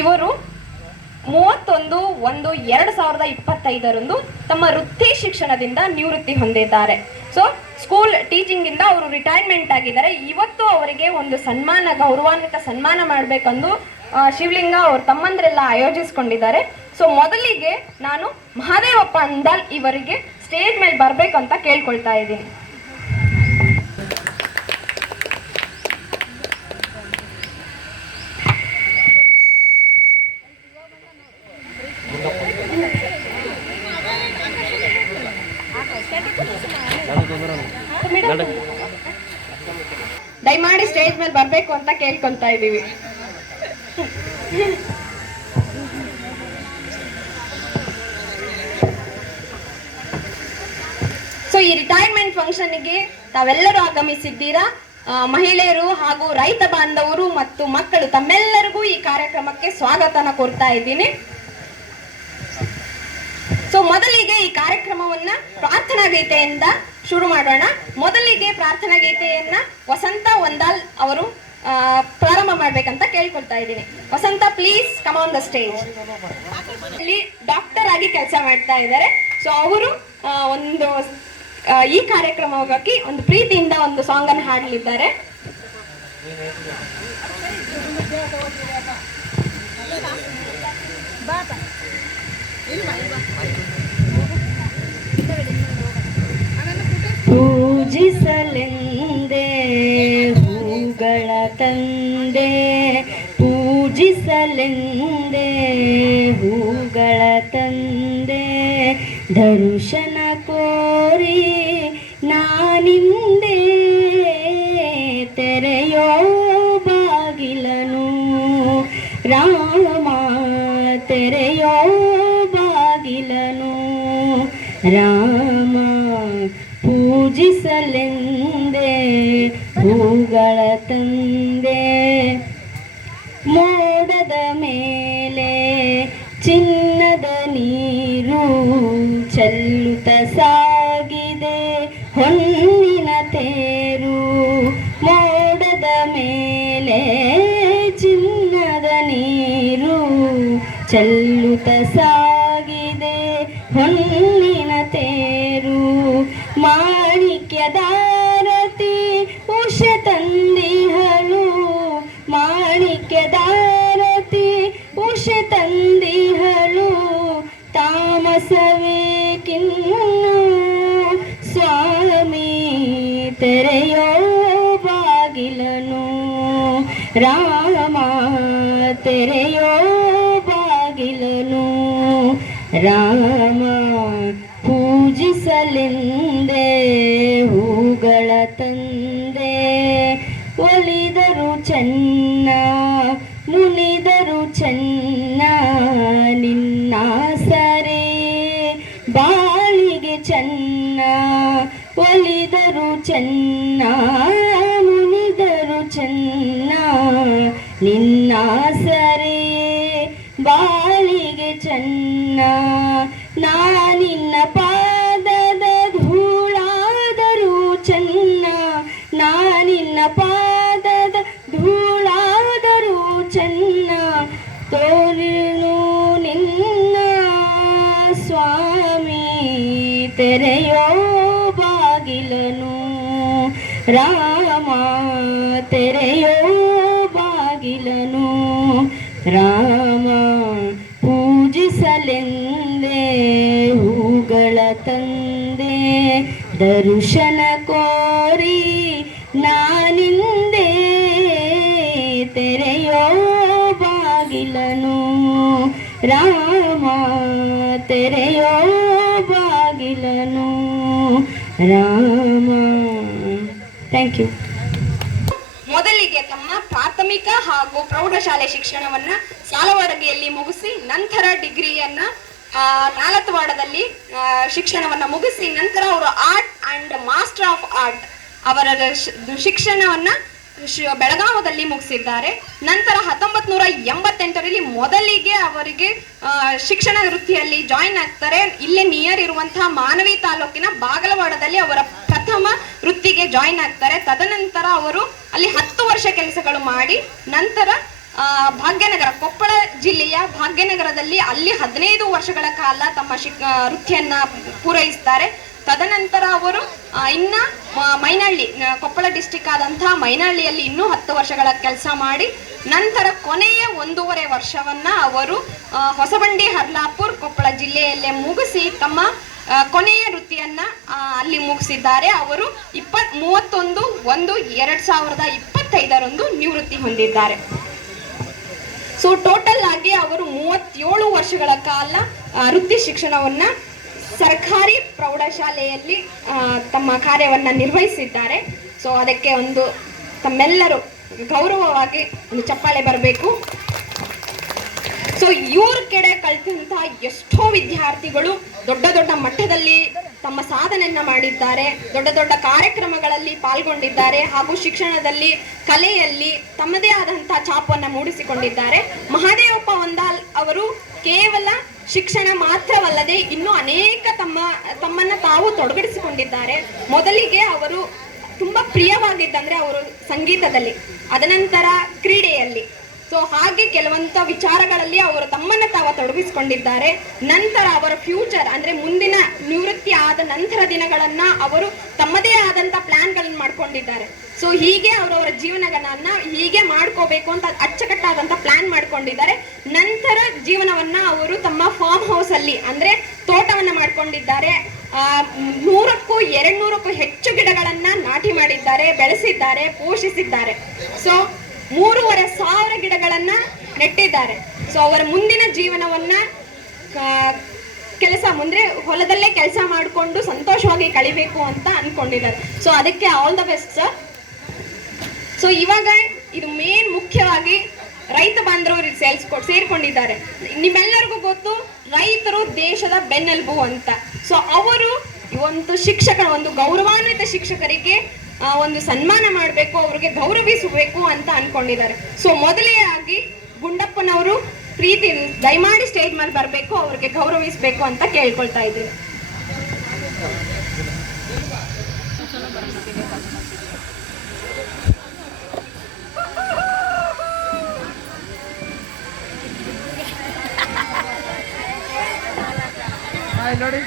ಇವರು 31/1/2025 ತಮ್ಮ ವೃತ್ತಿ ಶಿಕ್ಷಣದಿಂದ ನಿವೃತ್ತಿ ಹೊಂದಿದ್ದಾರೆ. ಸೊ ಸ್ಕೂಲ್ ಟೀಚಿಂಗ್ ಇಂದ ಅವರು ರಿಟೈರ್ಮೆಂಟ್ ಆಗಿದ್ದಾರೆ. ಇವತ್ತು ಅವರಿಗೆ ಒಂದು ಗೌರವಾನ್ವಿತ ಸನ್ಮಾನ ಮಾಡಬೇಕೆಂದು ಶಿವಲಿಂಗ ಅವ್ರ ತಮ್ಮಂದ್ರೆಲ್ಲ ಆಯೋಜಿಸಿಕೊಂಡಿದ್ದಾರೆ. ಸೊ ಮೊದಲಿಗೆ ನಾನು ಮಹಾದೇವಪ್ಪ ಅಂದಾಲ್ ಇವರಿಗೆ ಸ್ಟೇಜ್ ಮೇಲೆ ಬರಬೇಕು ಅಂತ ಕೇಳ್ಕೊಳ್ತಾ ಇದ್ದೀನಿ. ದಯಮಾಡಿ ಸ್ಟೇಜ್ ಮೇಲೆ ಬರಬೇಕು ಅಂತ ಕೇಳ್ಕೊಂತಾ ಇದ್ದೀವಿ. ಸೊ ಈ ರಿಟೈರ್ಮೆಂಟ್ ಫಂಕ್ಷನ್ಗೆ ತಾವೆಲ್ಲರೂ ಆಗಮಿಸಿದ್ದೀರಾ. ಮಹಿಳೆಯರು ಹಾಗೂ ರೈತ ಬಾಂಧವರು ಮತ್ತು ಮಕ್ಕಳು ತಮ್ಮೆಲ್ಲರಿಗೂ ಈ ಕಾರ್ಯಕ್ರಮಕ್ಕೆ ಸ್ವಾಗತನ ಕೋರ್ತಾ ಇದ್ದೀನಿ. ಸೊ ಮೊದಲಿಗೆ ಈ ಕಾರ್ಯಕ್ರಮವನ್ನ ಪ್ರಾರ್ಥನಾ ಗೀತೆಯಿಂದ ಶುರು ಮಾಡೋಣ. ಮೊದಲಿಗೆ ಪ್ರಾರ್ಥನಾ ಗೀತೆಯನ್ನ ವಸಂತ ಒಂದಾಲ್ ಅವರು ಪ್ರಾರಂಭ ಮಾಡ್ಬೇಕಂತ ಕೇಳ್ಕೊಳ್ತಾ ಇದ್ದೀನಿ. Vasanta, please come on the stage. ಇಲ್ಲಿ ಡಾಕ್ಟರ್ ಆಗಿ ಕೆಲಸ ಮಾಡ್ತಾ ಇದ್ದಾರೆ. ಸೊ ಅವರು ಒಂದು ಈ ಕಾರ್ಯಕ್ರಮವಾಗಿ ಒಂದು ಪ್ರೀತಿಯಿಂದ ಒಂದು ಸಾಂಗ್ ಅನ್ನು ಹಾಡಲಿದ್ದಾರೆ. ಪೂಜಿಸಲೆಂದೇ ಹೂಗಳ ತಂದೆ, ಪೂಜಿಸಲೆಂದೇ ಹೂಗಳ ತಂದೆ, ದರ್ಶನ ಕೋರಿ ನಾನಿಂದೆ ತೆರೆಯೋ ಬಾಗಿಲನು ರಾಮ, ತೆರೆಯೋ ಬಾಗಿಲನು ರಾಮ. ಪೂಜಿಸಲೆಂದೇ ಹೂಗಳ ತಂದೆ, ಮೋಡದ ಮೇಲೆ ಚಿನ್ನದ ನೀರು ಚೆಲ್ಲುತ್ತ ಸಾಗಿದೆ ಹೊನ್ನಿನ ತೇರು. ಮೋಡದ ಮೇಲೆ ಚಿನ್ನದ ನೀರು ಚೆಲ್ಲುತ್ತ ಸಾಗಿದೆ ಹೊನ್ನಿನ ತೇರು. ಮಾಣಿಕ್ಯದಾರತಿ ಉಷ ತಂದಿಹಳು, ಮಾಣಿಕ್ಯದಾರತಿ ಉಷ ತಂದಿಹಳು, ತಾಮಸವೇಕಿನ್ನು ಸ್ವಾಮಿ ತೆರೆಯೋ ಬಾಗಿಲನು ರಾಮ, ತೆರೆಯೋ ಬಾಗಿಲನು ರಾಮ. ಪೂಜಿಸಲೆಂದೇ ಹೂಗಳ ತಂದೆ, ಒಲಿದರು ಚೆನ್ನ ಮುನಿದರು ಚೆನ್ನ, ನಿನ್ನ ಸರೆ ಬಾಳಿಗೆ ಚೆನ್ನ. ಒಲಿದರು ಚೆನ್ನ ಮುನಿದರು ಚೆನ್ನ, ನಿನ್ನ ಸರೆ ಬಾಳಿಗೆ ಚೆನ್ನ. ನಾನಿನ್ನ ಪಾದದ ಧೂಳಾದರೂ ಚೆನ್ನ, ನಾನಿನ್ನ ಪಾದದ ಧೂಳಾದರೂ ಚೆನ್ನ, ತೋರಿನು ನಿನ್ನ ಸ್ವಾಮಿ ತೆರೆಯೋ ಬಾಗಿಲನು ರಾಮ, ತೆರೆಯೋ ಬಾಗಿಲನು ರಾಮ. ಪೂಜಿಸಲೆಂದೇ ಹೂಗಳ ತಂದೆ, ದರ್ಶನ ಕೋರಿ ನಾನಿಂದೆ ತೆರೆಯೋ ಬಾಗಿಲನು ರಾಮ, ತೆರೆಯೋ ಬಾಗಿಲನು ರಾಮ. Thank you. ಮೊದಲಿಗೆ ತಮ್ಮ ಪ್ರಾಥಮಿಕ ಹಾಗೂ ಪ್ರೌಢಶಾಲೆ ಶಿಕ್ಷಣವನ್ನ ಸಾಲವಾಡಗೆಯಲ್ಲಿ ಮುಗಿಸಿ ನಂತರ ಡಿಗ್ರಿಯನ್ನ ನಾಲತವಾಡದಲ್ಲಿ ಶಿಕ್ಷಣವನ್ನ ಮುಗಿಸಿ ನಂತರ ಅವರು art and master of art ಅವರ ಶಿಕ್ಷಣವನ್ನ ಬೆಳಗಾವದಲ್ಲಿ ಮುಗಿಸಿದ್ದಾರೆ. ನಂತರ 1988ರಲ್ಲಿ ಮೊದಲಿಗೆ ಅವರಿಗೆ ಶಿಕ್ಷಣ ವೃತ್ತಿಯಲ್ಲಿ ಜಾಯಿನ್ ಆಗ್ತಾರೆ. ಇಲ್ಲೇ ನಿಯರ್ ಇರುವಂತಹ ಮಾನವಿ ತಾಲೂಕಿನ ಬಾಗಲವಾಡದಲ್ಲಿ ಅವರ ಪ್ರಥಮ ವೃತ್ತಿಗೆ ಜಾಯಿನ್ ಆಗ್ತಾರೆ. ತದನಂತರ ಅವರು ಅಲ್ಲಿ 10 ವರ್ಷ ಕೆಲಸಗಳು ಮಾಡಿ ನಂತರ ಭಾಗ್ಯನಗರ, ಕೊಪ್ಪಳ ಜಿಲ್ಲೆಯ ಭಾಗ್ಯನಗರದಲ್ಲಿ ಅಲ್ಲಿ 15 ವರ್ಷಗಳ ಕಾಲ ತಮ್ಮ ವೃತ್ತಿಯನ್ನ ಪೂರೈಸ್ತಾರೆ. ತದನಂತರ ಅವರು ಇನ್ನ ಮೈನಹಳ್ಳಿ, ಕೊಪ್ಪಳ ಡಿಸ್ಟಿಕ್ ಆದಂತಹ ಮೈನಹಳ್ಳಿಯಲ್ಲಿ ಇನ್ನೂ 10 ವರ್ಷಗಳ ಕೆಲಸ ಮಾಡಿ ನಂತರ ಕೊನೆಯ 1.5 ವರ್ಷವನ್ನ ಅವರು ಹೊಸಬಂಡಿ, ಹರ್ಲಾಪುರ್, ಕೊಪ್ಪಳ ಜಿಲ್ಲೆಯಲ್ಲೇ ಮುಗಿಸಿ ತಮ್ಮ ಕೊನೆಯ ವೃತ್ತಿಯನ್ನ ಅಲ್ಲಿ ಮುಗಿಸಿದ್ದಾರೆ. ಅವರು 31/1/2025 ನಿವೃತ್ತಿ ಹೊಂದಿದ್ದಾರೆ. ಸೊ ಟೋಟಲ್ ಆಗಿ ಅವರು 37 ವರ್ಷಗಳ ಕಾಲ ವೃತ್ತಿ ಶಿಕ್ಷಣವನ್ನ ಸರ್ಕಾರಿ ಪ್ರೌಢಶಾಲೆಯಲ್ಲಿ ತಮ್ಮ ಕಾರ್ಯವನ್ನ ನಿರ್ವಹಿಸಿದ್ದಾರೆ. ಸೊ ಅದಕ್ಕೆ ಒಂದು ತಮ್ಮೆಲ್ಲರೂ ಗೌರವವಾಗಿ ಒಂದು ಚಪ್ಪಾಳೆ ಬರಬೇಕು. ಸೊ ಇವ್ರ ಕಡೆ ಕಲಿತಂತಹ ಎಷ್ಟೋ ವಿದ್ಯಾರ್ಥಿಗಳು ದೊಡ್ಡ ದೊಡ್ಡ ಮಟ್ಟದಲ್ಲಿ ತಮ್ಮ ಸಾಧನೆಯನ್ನ ಮಾಡಿದ್ದಾರೆ, ದೊಡ್ಡ ದೊಡ್ಡ ಕಾರ್ಯಕ್ರಮಗಳಲ್ಲಿ ಪಾಲ್ಗೊಂಡಿದ್ದಾರೆ ಹಾಗೂ ಶಿಕ್ಷಣದಲ್ಲಿ, ಕಲೆಯಲ್ಲಿ ತಮ್ಮದೇ ಆದಂತಹ ಛಾಪನ್ನು ಮೂಡಿಸಿಕೊಂಡಿದ್ದಾರೆ. ಮಹಾದೇವಪ್ಪ ಒಂದಾಲ್ ಅವರು ಕೇವಲ ಶಿಕ್ಷಣ ಮಾತ್ರವಲ್ಲದೆ ಇನ್ನೂ ಅನೇಕ ತಮ್ಮನ್ನ ತಾವು ತೊಡಗಿಸಿಕೊಂಡಿದ್ದಾರೆ. ಮೊದಲಿಗೆ ಅವರು ತುಂಬಾ ಪ್ರಿಯವಾಗಿದ್ದಂದ್ರೆ ಅವರು ಸಂಗೀತದಲ್ಲಿ, ಅದನಂತರ ಕ್ರೀಡೆಯಲ್ಲಿ, ಸೊ ಹಾಗೆ ಕೆಲವಂತ ವಿಚಾರಗಳಲ್ಲಿ ಅವರು ತಮ್ಮನ್ನ ತಾವು ತೊಡಗಿಸಿಕೊಂಡಿದ್ದಾರೆ. ನಂತರ ಅವರ ಫ್ಯೂಚರ್ ಅಂದ್ರೆ ಮುಂದಿನ ನಿವೃತ್ತಿ ಆದ ನಂತರ ದಿನಗಳನ್ನ ಅವರು ತಮ್ಮದೇ ಆದಂತ ಪ್ಲಾನ್ಗಳನ್ನ ಮಾಡ್ಕೊಂಡಿದ್ದಾರೆ. ಸೊ ಹೀಗೆ ಅವರವರ ಜೀವನಗಳನ್ನ ಹೀಗೆ ಮಾಡ್ಕೋಬೇಕು ಅಂತ ಅಚ್ಚುಕಟ್ಟಾದಂತ ಪ್ಲಾನ್ ಮಾಡ್ಕೊಂಡಿದ್ದಾರೆ. ನಂತರ ಜೀವನವನ್ನ ಅವರು ತಮ್ಮ ಫಾರ್ಮ್ ಹೌಸ್ ಅಲ್ಲಿ ಅಂದ್ರೆ ತೋಟವನ್ನ ಮಾಡ್ಕೊಂಡಿದ್ದಾರೆ. 100ಕ್ಕೂ 200ಕ್ಕೂ ಹೆಚ್ಚು ಗಿಡಗಳನ್ನ ನಾಟಿ ಮಾಡಿದ್ದಾರೆ, ಬೆಳೆಸಿದ್ದಾರೆ, ಪೋಷಿಸಿದ್ದಾರೆ. ಸೊ 3,500 ಗಿಡಗಳನ್ನ ನೆಟ್ಟಿದ್ದಾರೆ. ಸೊ ಅವರ ಮುಂದಿನ ಜೀವನವನ್ನ ಮುಂದೆ ಹೊಲದಲ್ಲೇ ಕೆಲಸ ಮಾಡಿಕೊಂಡು ಸಂತೋಷವಾಗಿ ಕಳಿಬೇಕು ಅಂತ ಅನ್ಕೊಂಡಿದ್ದಾರೆ. ಸೊ ಅದಕ್ಕೆ all the best sir. So ಇವಾಗ ಇದು ಮೇನ್ ಮುಖ್ಯವಾಗಿ ರೈತ ಬಾಂಧವರು ಸೇರ್ಕೊಂಡಿದ್ದಾರೆ. ನಿಮ್ಮೆಲ್ಲರಿಗೂ ಗೊತ್ತು, ರೈತರು ದೇಶದ ಬೆನ್ನೆಲುಬು ಅಂತ. ಸೊ ಅವರು ಒಂದು ಒಂದು ಗೌರವಾನ್ವಿತ ಶಿಕ್ಷಕರಿಗೆ ಒಂದು ಸನ್ಮಾನ ಮಾಡಬೇಕು, ಅವ್ರಿಗೆ ಗೌರವಿಸಬೇಕು ಅಂತ ಅನ್ಕೊಂಡಿದ್ದಾರೆ. ಸೊ ಮೊದಲೇ ಆಗಿ ಗುಂಡಪ್ಪನವರು ಪ್ರೀತಿ ದಯಮಾಡಿ ಸ್ಟೇಜ್ ಮೇಲೆ ಬರಬೇಕು, ಅವ್ರಿಗೆ ಗೌರವಿಸಬೇಕು ಅಂತ ಕೇಳ್ಕೊಳ್ತಾ ಇದ್ದೀನಿ. ನೋಡಿ